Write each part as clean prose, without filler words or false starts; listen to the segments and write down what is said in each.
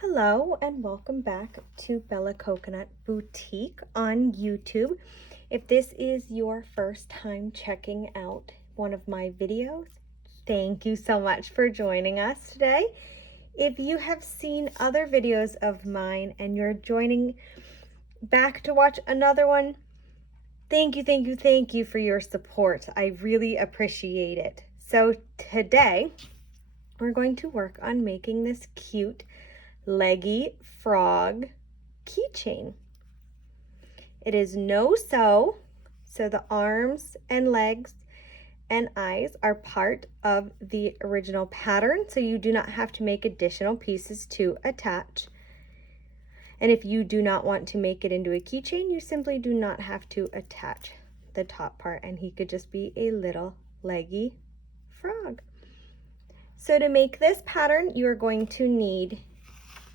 Hello and welcome back to Bella Coconut Boutique on YouTube. If this is your first time checking out one of my videos, thank you so much for joining us today. If you have seen other videos of mine and you're joining back to watch another one, thank you for your support. I really appreciate it. So today we're going to work on making this cute Leggy frog keychain. It is no sew, so the arms and legs and eyes are part of the original pattern, so you do not have to make additional pieces to attach. And if you do not want to make it into a keychain, you simply do not have to attach the top part, and he could just be a little leggy frog. So to make this pattern, you're going to need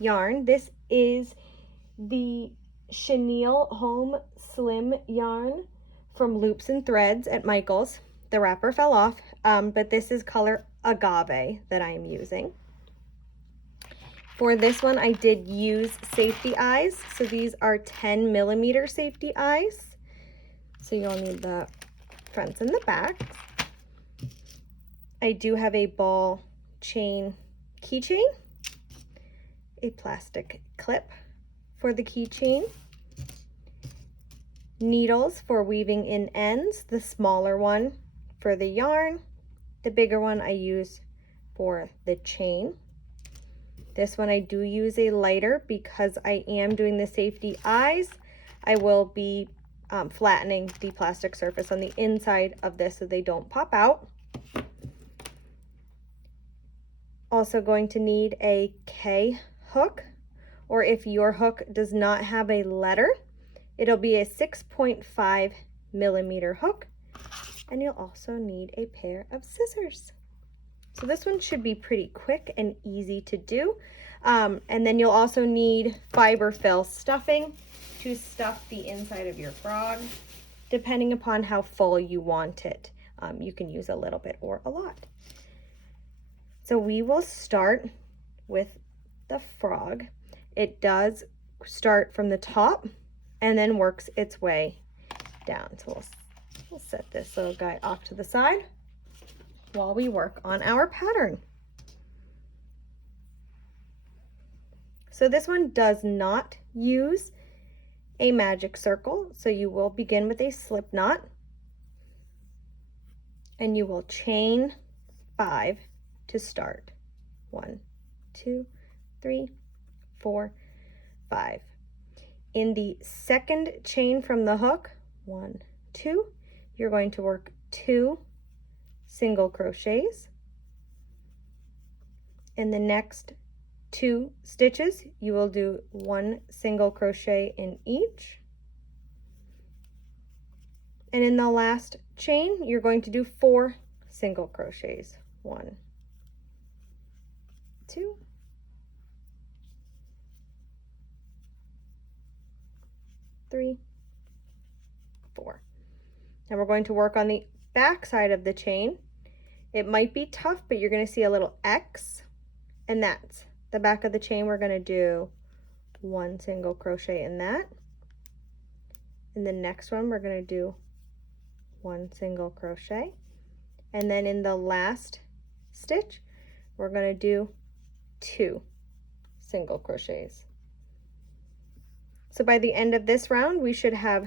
yarn. This is the chenille home slim yarn from Loops and Threads at Michael's. The wrapper fell off, but this is color agave that I am using. For this one, I did use safety eyes. So these are 10mm safety eyes. So you'll need the fronts and the backs. I do have a ball chain keychain, a plastic clip for the keychain, needles for weaving in ends, the smaller one for the yarn, the bigger one I use for the chain. This one I do use a lighter because I am doing the safety eyes. I will be flattening the plastic surface on the inside of this so they don't pop out. Also going to need a K hook, or if your hook does not have a letter, it'll be a 6.5mm hook, and you'll also need a pair of scissors. So this one should be pretty quick and easy to do. And then you'll also need fiber fill stuffing to stuff the inside of your frog, depending upon how full you want it. You can use a little bit or a lot. So we will start with the frog. It does start from the top and then works its way down. So we'll set this little guy off to the side while we work on our pattern. So this one does not use a magic circle. So you will begin with a slip knot and you will chain 5 to start. 1, 2, 3, 4, 5. In the second chain from the hook, 1, 2, you're going to work 2 single crochets. In the next 2 stitches, you will do 1 single crochet in each. And in the last chain, you're going to do 4 single crochets. 1, 2, 3, 4. Now we're going to work on the back side of the chain. It might be tough, but you're going to see a little X, and that's the back of the chain. We're going to do 1 single crochet in that. In the next one, we're going to do 1 single crochet. And then in the last stitch, we're going to do 2 single crochets. So by the end of this round, we should have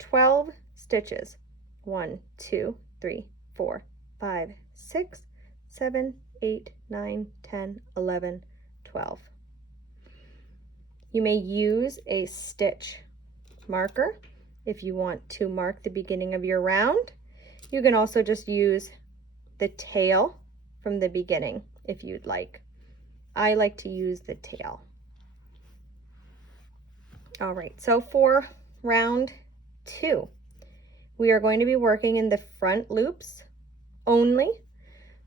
12 stitches. 1, 2, 3, 4, 5, 6, 7, 8, 9, 10, 11, 12. You may use a stitch marker if you want to mark the beginning of your round. You can also just use the tail from the beginning if you'd like. I like to use the tail. All right, so for round 2, we are going to be working in the front loops only.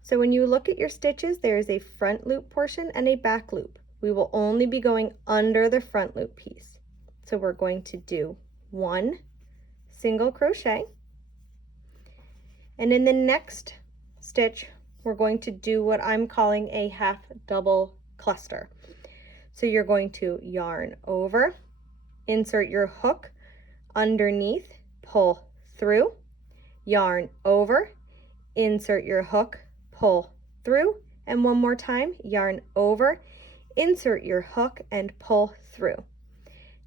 So when you look at your stitches, there is a front loop portion and a back loop. We will only be going under the front loop piece. So we're going to do 1 single crochet. And in the next stitch, we're going to do what I'm calling a half double cluster. So you're going to yarn over, insert your hook underneath, pull through, yarn over, insert your hook, pull through, and one more time, yarn over, insert your hook and pull through.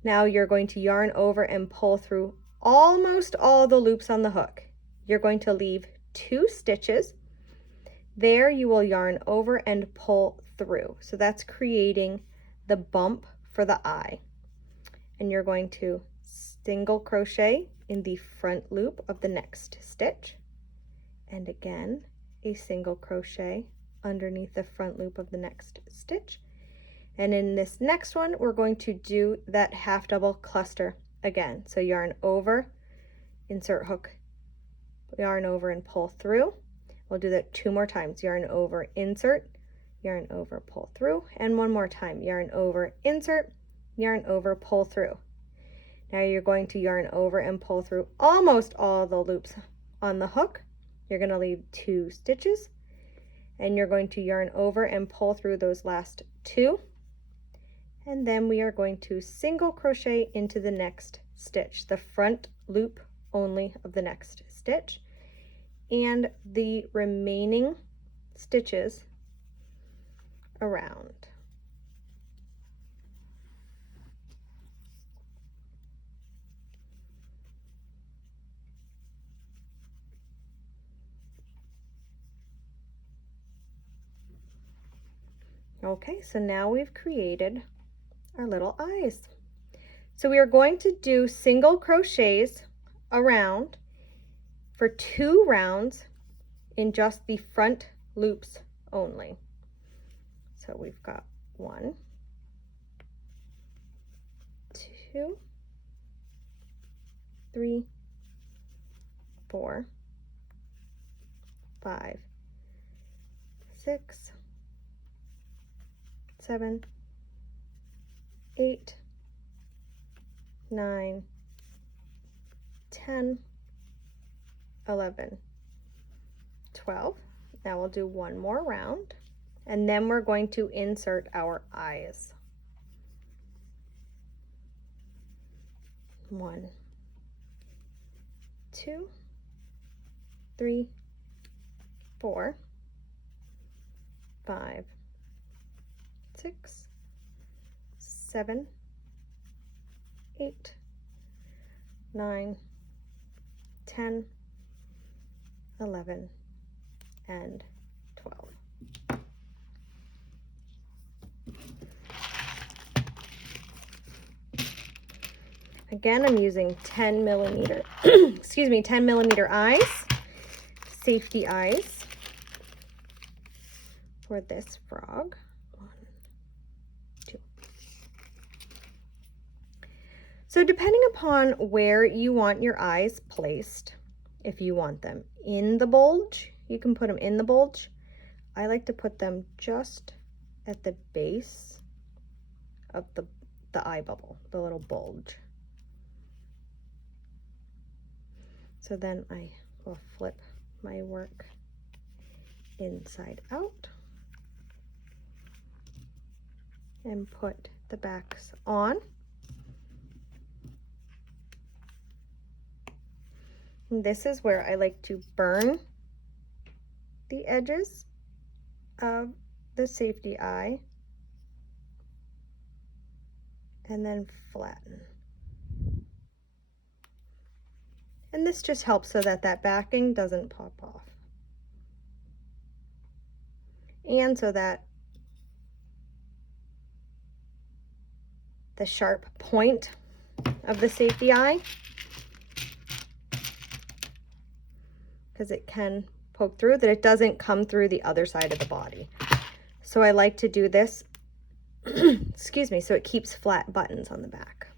Now you're going to yarn over and pull through almost all the loops on the hook. You're going to leave 2 stitches. There you will yarn over and pull through. So that's creating the bump for the eye. And you're going to single crochet in the front loop of the next stitch. And again, a single crochet underneath the front loop of the next stitch. And in this next one, we're going to do that half double cluster again. So yarn over, insert hook, yarn over and pull through. We'll do that 2 more times. Yarn over, insert, yarn over, pull through, and one more time. Yarn over, insert, yarn over, pull through. Now you're going to yarn over and pull through almost all the loops on the hook. You're going to leave 2 stitches, and you're going to yarn over and pull through those last 2. And then we are going to single crochet into the next stitch, the front loop only of the next stitch, and the remaining stitches around. Okay, so now we've created our little eyes. So we are going to do single crochets around for 2 rounds in just the front loops only. So we've got 1, 2, 3, 4, 5, 6, 7, 8, 9, 10, 11, 12. Now we'll do 1 more round, and then we're going to insert our eyes. 1, 2, 3, 4, 5, 6, 7, 8, 9, 10, 11, and 12. Again, I'm using 10 millimeter, excuse me, 10 millimeter eyes, safety eyes for this frog. 1, 2. So depending upon where you want your eyes placed, if you want them in the bulge, you can put them in the bulge. I like to put them just at the base of the eye bubble, the little bulge. So then I will flip my work inside out and put the backs on. And this is where I like to burn the edges of the safety eye and then flatten. And this just helps so that that backing doesn't pop off. And so that the sharp point of the safety eye, because it can poke through, that it doesn't come through the other side of the body. So I like to do this, excuse me, so it keeps flat buttons on the back.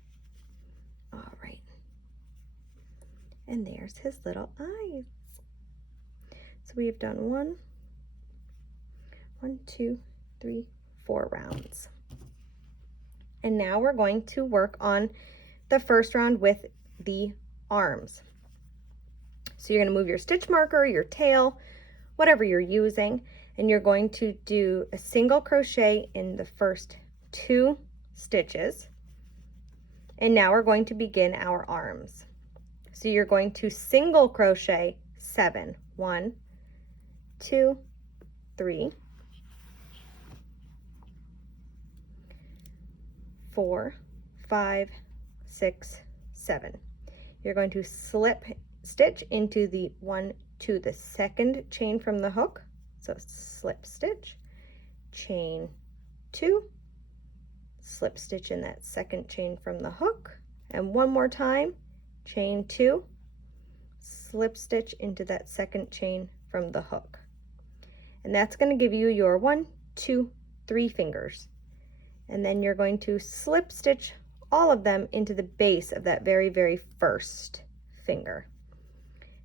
All right. And there's his little eyes. So we've done 1, 2, 3, 4 rounds. And now we're going to work on the first round with the arms. So you're going to move your stitch marker, your tail, whatever you're using, and you're going to do a single crochet in the first 2 stitches. And now we're going to begin our arms. So you're going to single crochet 7. 1, 2, 3, 4, 5, 6, 7. You're going to slip stitch into the second chain from the hook. So slip stitch, chain 2, slip stitch in that second chain from the hook, and one more time, chain 2, slip stitch into that second chain from the hook. And that's going to give you your 1, 2, 3 fingers. And then you're going to slip stitch all of them into the base of that very, very first finger.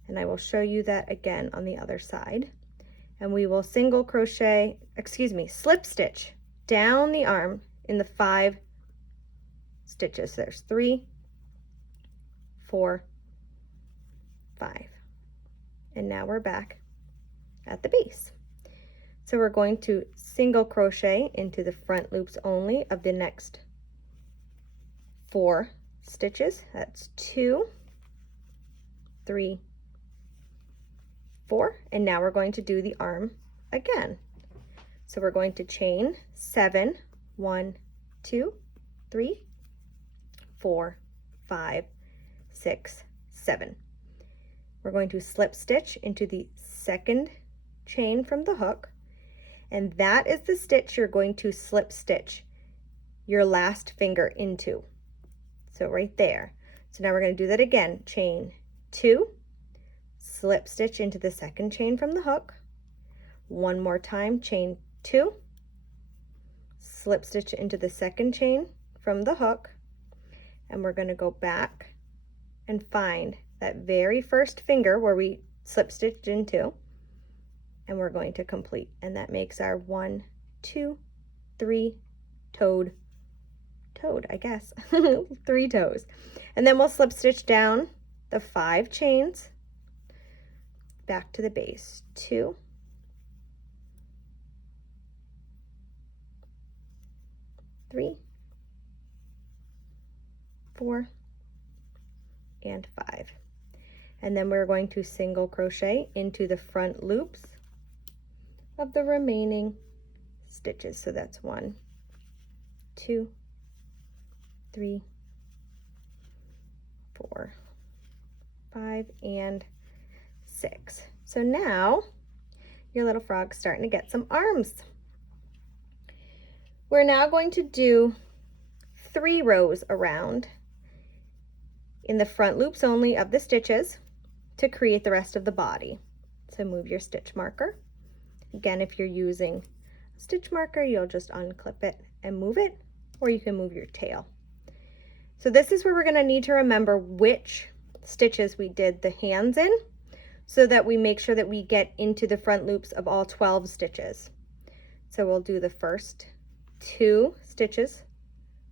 And I will show you that again on the other side. And we will single crochet, slip stitch down the arm in the 5 stitches. There's 3, 4, 5. And now we're back at the base. So we're going to single crochet into the front loops only of the next 4 stitches. That's 2, 3, 4, and now we're going to do the arm again. So we're going to chain 7, 1, 2, 3, 4, 5, 6, 7. We're going to slip stitch into the second chain from the hook, and that is the stitch you're going to slip stitch your last finger into. So right there. So now we're going to do that again. Chain 2, slip stitch into the second chain from the hook. One more time, chain 2, slip stitch into the second chain from the hook, and we're going to go back and find that very first finger where we slip stitched into, and we're going to complete, and that makes our 1, 2, 3 toed, I guess 3 toes. And then we'll slip stitch down the 5 chains back to the base. 2, 3, 4, and 5. And then we're going to single crochet into the front loops of the remaining stitches. So that's 1, 2, 3, 4, 5, and 6. So now your little frog's starting to get some arms. We're now going to do 3 rows around in the front loops only of the stitches to create the rest of the body. So move your stitch marker. Again, if you're using a stitch marker, you'll just unclip it and move it, or you can move your tail. So this is where we're going to need to remember which stitches we did the hands in, so that we make sure that we get into the front loops of all 12 stitches. So we'll do the first 2 stitches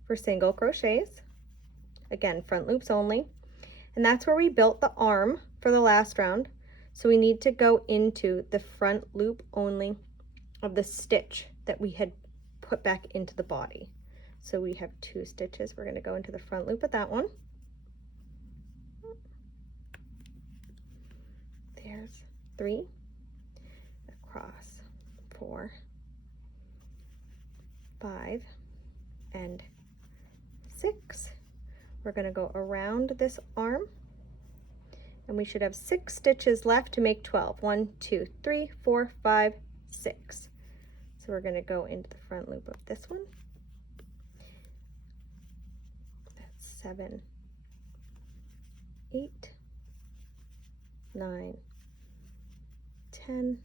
for single crochets. Again, front loops only. And that's where we built the arm for the last round. So we need to go into the front loop only of the stitch that we had put back into the body. So we have 2 stitches. We're going to go into the front loop of that one. There's 3, across 4, 5, and 6. We're going to go around this arm, and we should have 6 stitches left to make 12. 1, 2, 3, 4, 5, 6. So we're going to go into the front loop of this one. That's 7, 8, 9, 10,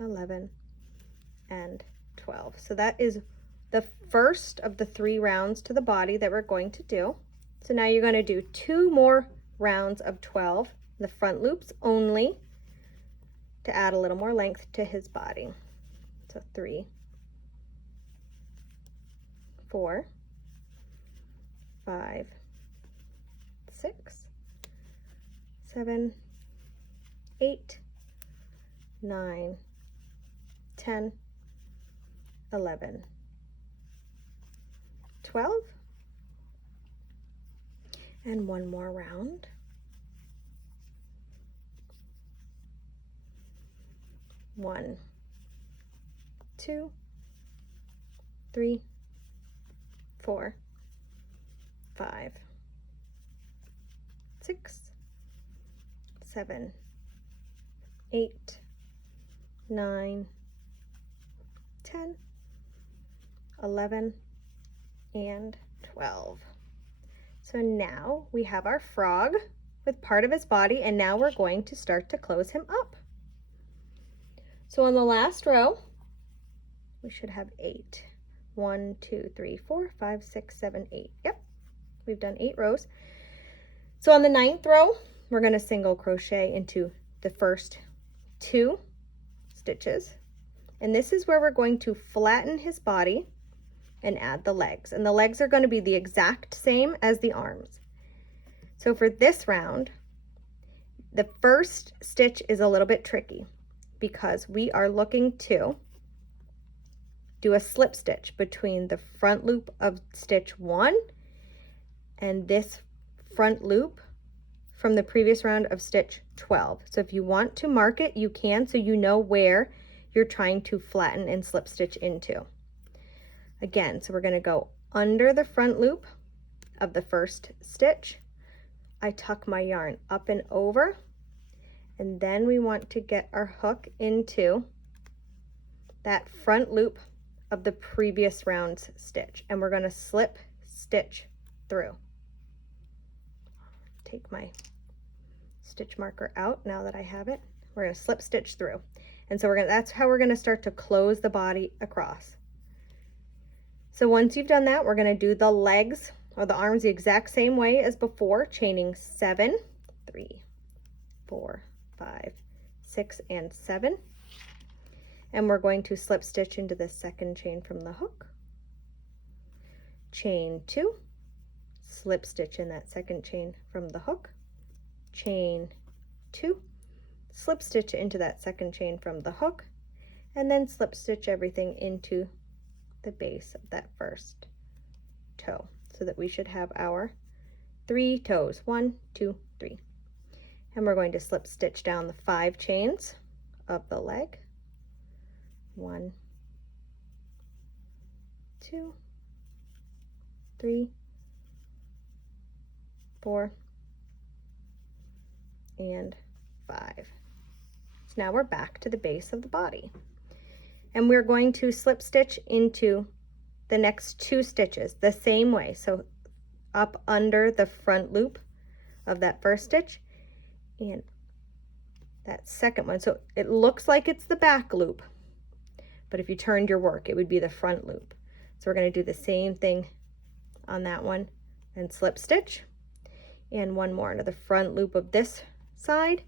11, and 12. So that is the first of the 3 rounds to the body that we're going to do. So now you're going to do 2 more rounds of 12, the front loops only, to add a little more length to his body. So 3, 4, 5, 6, 7, 8, 9, 10, 11, 12. And one more round. 1, 2, 3, 4, 5, 6, 7, 8, 9, 10, 11, and 12. So now we have our frog with part of his body, and now we're going to start to close him up. So on the last row, we should have 8. 1, 2, 3, 4, 5, 6, 7, 8. Yep, we've done 8 rows. So on the 9th row, we're going to single crochet into the first 2 stitches. And this is where we're going to flatten his body and add the legs. And the legs are going to be the exact same as the arms. So for this round, the first stitch is a little bit tricky because we are looking to do a slip stitch between the front loop of stitch 1 and this front loop from the previous round of stitch 12. So if you want to mark it, you can, so you know where you're trying to flatten and slip stitch into. Again, so we're going to go under the front loop of the first stitch. I tuck my yarn up and over, and then we want to get our hook into that front loop of the previous round's stitch, and we're going to slip stitch through. Take my stitch marker out now that I have it. We're going to slip stitch through, and so that's how we're going to start to close the body across. So once you've done that, we're going to do the legs or the arms the exact same way as before, chaining 7, 3, 4, 5, 6, and 7. And we're going to slip stitch into the second chain from the hook, chain 2, slip stitch in that second chain from the hook, chain 2, slip stitch into that second chain from the hook, and then slip stitch everything into the base of that first toe, so that we should have our 3 toes, 1, 2, 3. And we're going to slip stitch down the 5 chains of the leg, 1, 2, 3, 4, and 5. So now we're back to the base of the body, and we're going to slip stitch into the next 2 stitches the same way. So up under the front loop of that first stitch and that second one. So it looks like it's the back loop, but if you turned your work, it would be the front loop. So we're going to do the same thing on that one and slip stitch, and one more into the front loop of this side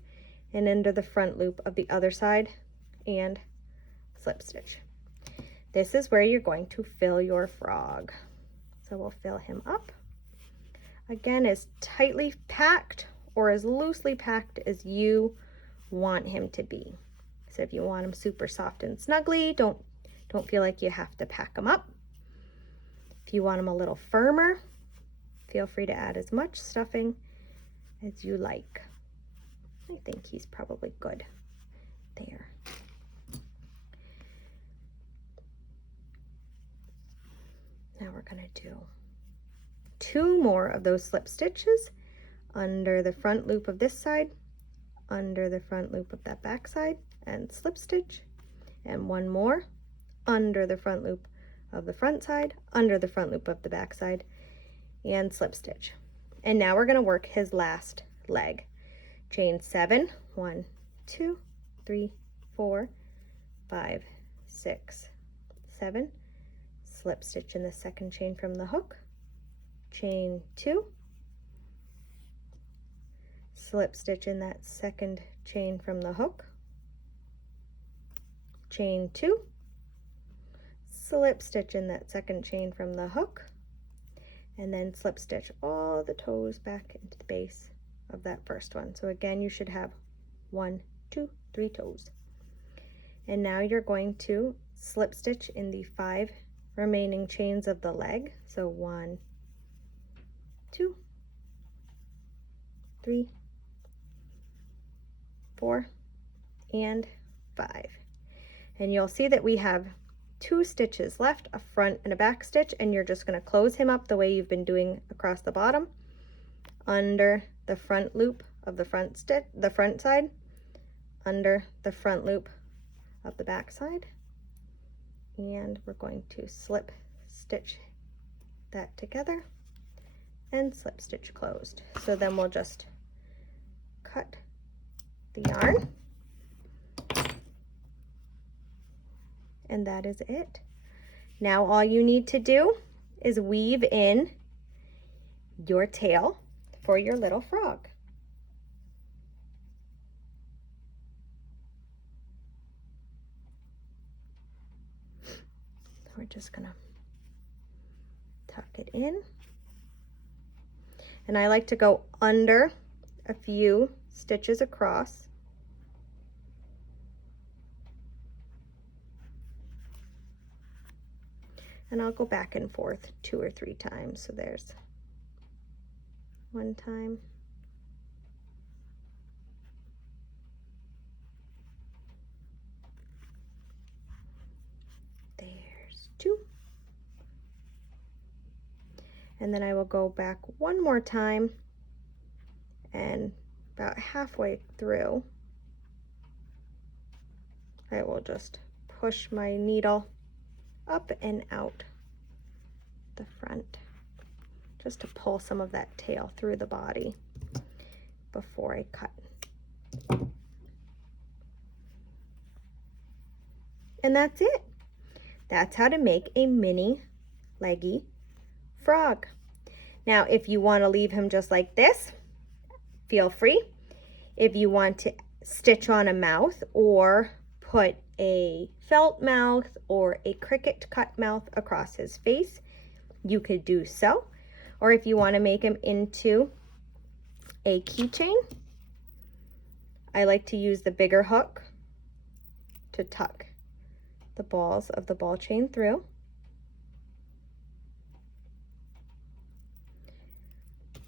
and into the front loop of the other side and slip stitch. This is where you're going to fill your frog. So we'll fill him up. Again, as tightly packed or as loosely packed as you want him to be. So if you want him super soft and snuggly, don't feel like you have to pack him up. If you want him a little firmer, feel free to add as much stuffing as you like. I think he's probably good there. Now we're going to do 2 more of those slip stitches under the front loop of this side, under the front loop of that back side, and slip stitch, and 1 more under the front loop of the front side, under the front loop of the back side, and slip stitch. And now we're going to work his last leg. Chain 7, 1, 2, 3, 4, 5, 6, 7, slip stitch in the second chain from the hook, chain 2, slip stitch in that second chain from the hook, chain 2, slip stitch in that second chain from the hook, and then slip stitch all the toes back into the base of that first one. So again, you should have 1, 2, 3 toes. And now you're going to slip stitch in the 5 remaining chains of the leg. So 1, 2, 3, 4, and 5. And you'll see that we have 2 stitches left, a front and a back stitch, and you're just going to close him up the way you've been doing across the bottom, under the front loop of the front stitch, the front side, under the front loop of the back side, and we're going to slip stitch that together and slip stitch closed. So then we'll just cut the yarn, and that is it. Now all you need to do is weave in your tail for your little frog. We're just gonna tuck it in, and I like to go under a few stitches across. And I'll go back and forth 2 or 3 times. So there's 1 time, there's 2, and then I will go back 1 more time, and about halfway through I will just push my needle up and out the front, just to pull some of that tail through the body before I cut. And that's it. That's how to make a mini leggy frog. Now, if you want to leave him just like this, feel free. If you want to stitch on a mouth or put a felt mouth or a cricket cut mouth across his face, you could do so. Or if you want to make him into a keychain, I like to use the bigger hook to tuck the balls of the ball chain through.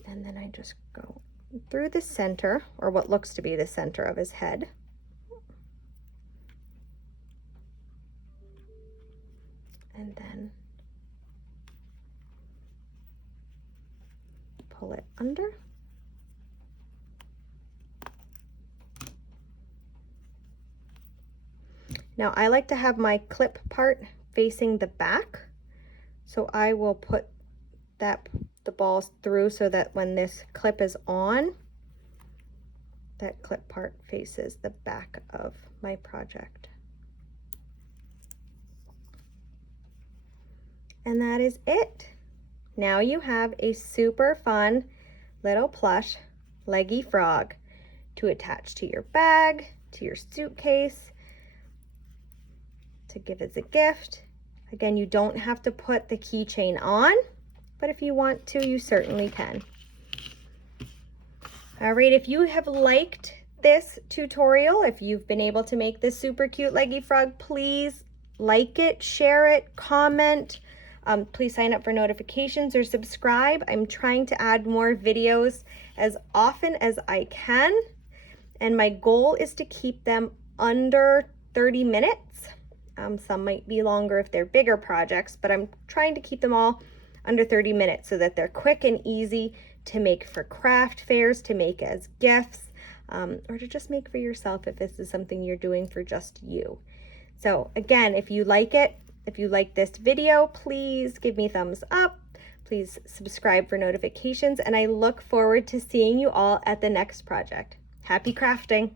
And then I just go through the center, or what looks to be the center of his head. And then pull it under. Now I like to have my clip part facing the back, so I will put the balls through so that when this clip is on, that clip part faces the back of my project. And that is it. Now you have a super fun little plush leggy frog to attach to your bag, to your suitcase, to give as a gift. Again, you don't have to put the keychain on, but if you want to, you certainly can. All right, if you have liked this tutorial, if you've been able to make this super cute leggy frog, please like it, share it, comment. Please sign up for notifications or subscribe. I'm trying to add more videos as often as I can, and my goal is to keep them under 30 minutes. Some might be longer if they're bigger projects, but I'm trying to keep them all under 30 minutes so that they're quick and easy to make for craft fairs, to make as gifts, or to just make for yourself if this is something you're doing for just you. So again, if you like it, if you like this video, please give me a thumbs up. Please subscribe for notifications, and I look forward to seeing you all at the next project. Happy crafting!